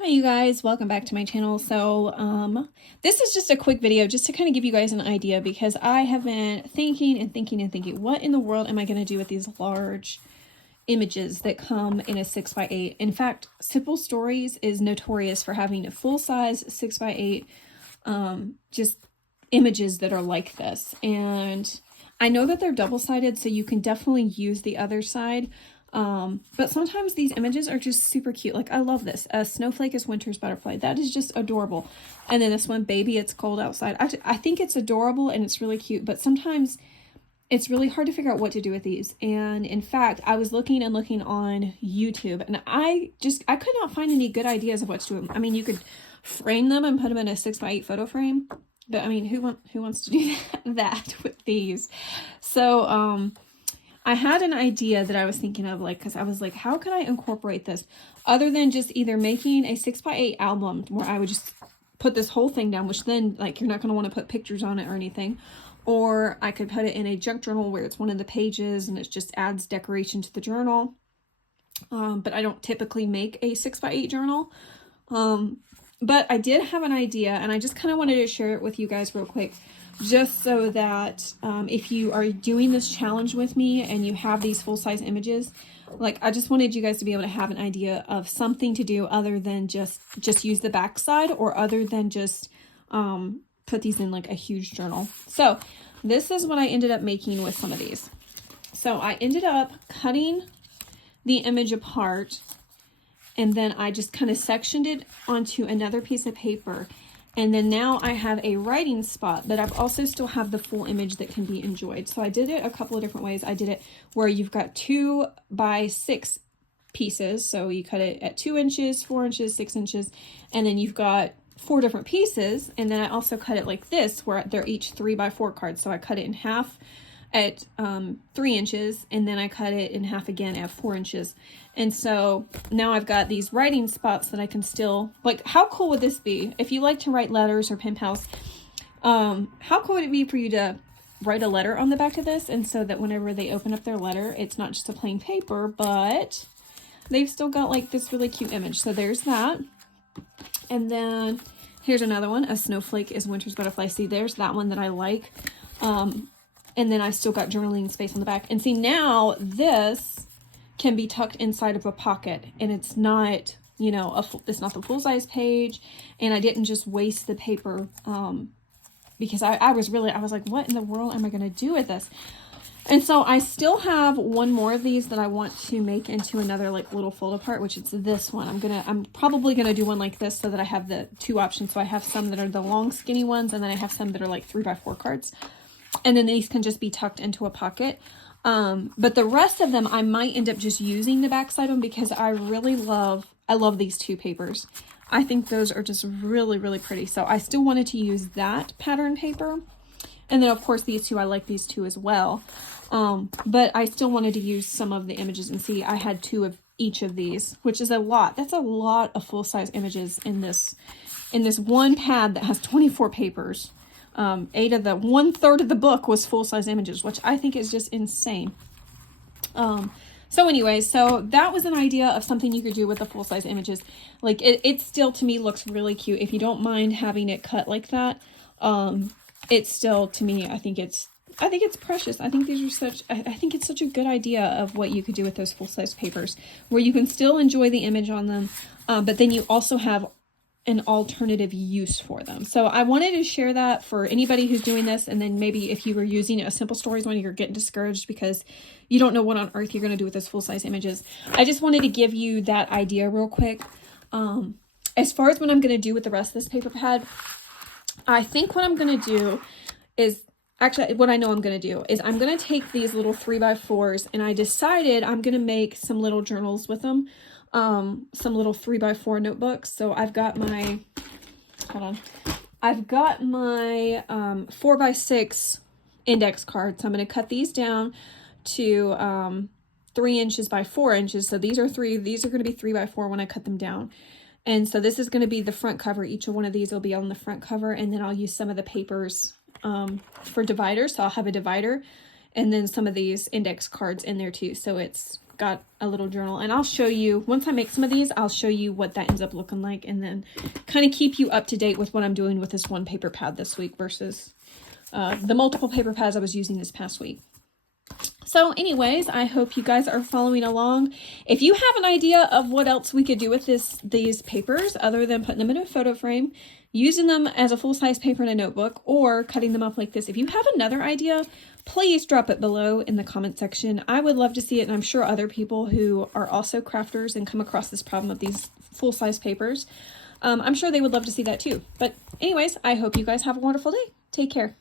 Hi you guys, welcome back to my channel. This is just a quick video just to kind of give you guys an idea because I have been thinking and thinking, what in the world am I going to do with these large images that come in a 6x8? In fact, Simple Stories is notorious for having a full-size 6x8 just images that are like this. And I know that they're double-sided, so you can definitely use the other side. But sometimes these images are just super cute. Like, I love this. Snowflake is Winter's Butterfly. That is just adorable. And then this one, Baby, It's Cold Outside. I think it's adorable and it's really cute, but sometimes it's really hard to figure out what to do with these. And in fact, I was looking and looking on YouTube, and I could not find any good ideas of what to do with them. I mean, you could frame them and put them in a 6x8 photo frame, but I mean, who wants to do that with these? So, I had an idea that I was thinking of, like, because I was like, how can I incorporate this other than just either making a 6x8 album where I would just put this whole thing down, which then, like, you're not going to want to put pictures on it or anything, or I could put it in a junk journal where it's one of the pages and it just adds decoration to the journal. But I don't typically make a 6x8 journal. But I did have an idea, and I just kind of wanted to share it with you guys real quick, just so that if you are doing this challenge with me and you have these full-size images, like, I just wanted you guys to be able to have an idea of something to do other than just use the back side, or other than just put these in like a huge journal. So this is what I ended up making with some of these. So I ended up cutting the image apart, and then I just kind of sectioned it onto another piece of paper. And then now I have a writing spot, but I've also still have the full image that can be enjoyed. So I did it a couple of different ways. I did it where you've got 2x6 pieces. So you cut it at 2 inches, 4 inches, 6 inches, and then you've got 4 different pieces. And then I also cut it like this, where they're each 3x4 cards. So I cut it in half at 3 inches, and then I cut it in half again at 4 inches. And so now I've got these writing spots that I can still, like, how cool would this be if you like to write letters or pen pals? How cool would it be for you to write a letter on the back of this, and so that whenever they open up their letter, it's not just a plain paper, but they've still got like this really cute image. So there's that. And then here's another one, A Snowflake is Winter's Butterfly. See, there's that one that I like. And then I still got journaling space on the back. And see, now this can be tucked inside of a pocket, and it's not, you know, it's not the full-size page, and I didn't just waste the paper, because I was like, what in the world am I going to do with this? And so I still have one more of these that I want to make into another, like, little fold apart, which is this one. I'm probably gonna do one like this so that I have the 2 options. So I have some that are the long skinny ones, and then I have some that are like 3x4 cards. And then these can just be tucked into a pocket. But the rest of them, I might end up just using the backside of them, because I love these 2 papers. I think those are just really, really pretty. So I still wanted to use that pattern paper. And then of course these 2, I like these 2 as well. But I still wanted to use some of the images, and see, I had 2 of each of these, which is a lot. That's a lot of full-size images in this one pad that has 24 papers. 8 of the 1/3 of the book was full-size images, which I think is just insane. So anyway, so that was an idea of something you could do with the full-size images. Like, it still, to me, looks really cute. If you don't mind having it cut like that, it's still, to me, I think it's precious. I think these are I think it's such a good idea of what you could do with those full-size papers, where you can still enjoy the image on them, but then you also have an alternative use for them. So I wanted to share that for anybody who's doing this. And then maybe if you were using a Simple Stories one, you're getting discouraged because you don't know what on earth you're going to do with those full-size images. I just wanted to give you that idea real quick. As far as what I'm going to do with the rest of this paper pad, I think what I'm going to do is, actually, what I know I'm going to do is I'm going to take these little 3x4s, and I decided I'm going to make some little journals with them. Some little 3x4 notebooks. So I've got my, I've got my 4x6 index cards. So I'm going to cut these down to 3 inches by 4 inches. So these are going to be 3x4 when I cut them down. And so this is going to be the front cover. Each of one of these will be on the front cover, and then I'll use some of the papers for dividers. So I'll have a divider, and then some of these index cards in there too. So it's got a little journal, and I'll show you, once I make some of these, I'll show you what that ends up looking like, and then kind of keep you up to date with what I'm doing with this one paper pad this week versus the multiple paper pads I was using this past week. So anyways, I hope you guys are following along. If you have an idea of what else we could do with these papers other than putting them in a photo frame, using them as a full-size paper in a notebook, or cutting them up like this, if you have another idea, please drop it below in the comment section. I would love to see it, and I'm sure other people who are also crafters and come across this problem of these full-size papers, I'm sure they would love to see that too. But anyways, I hope you guys have a wonderful day. Take care.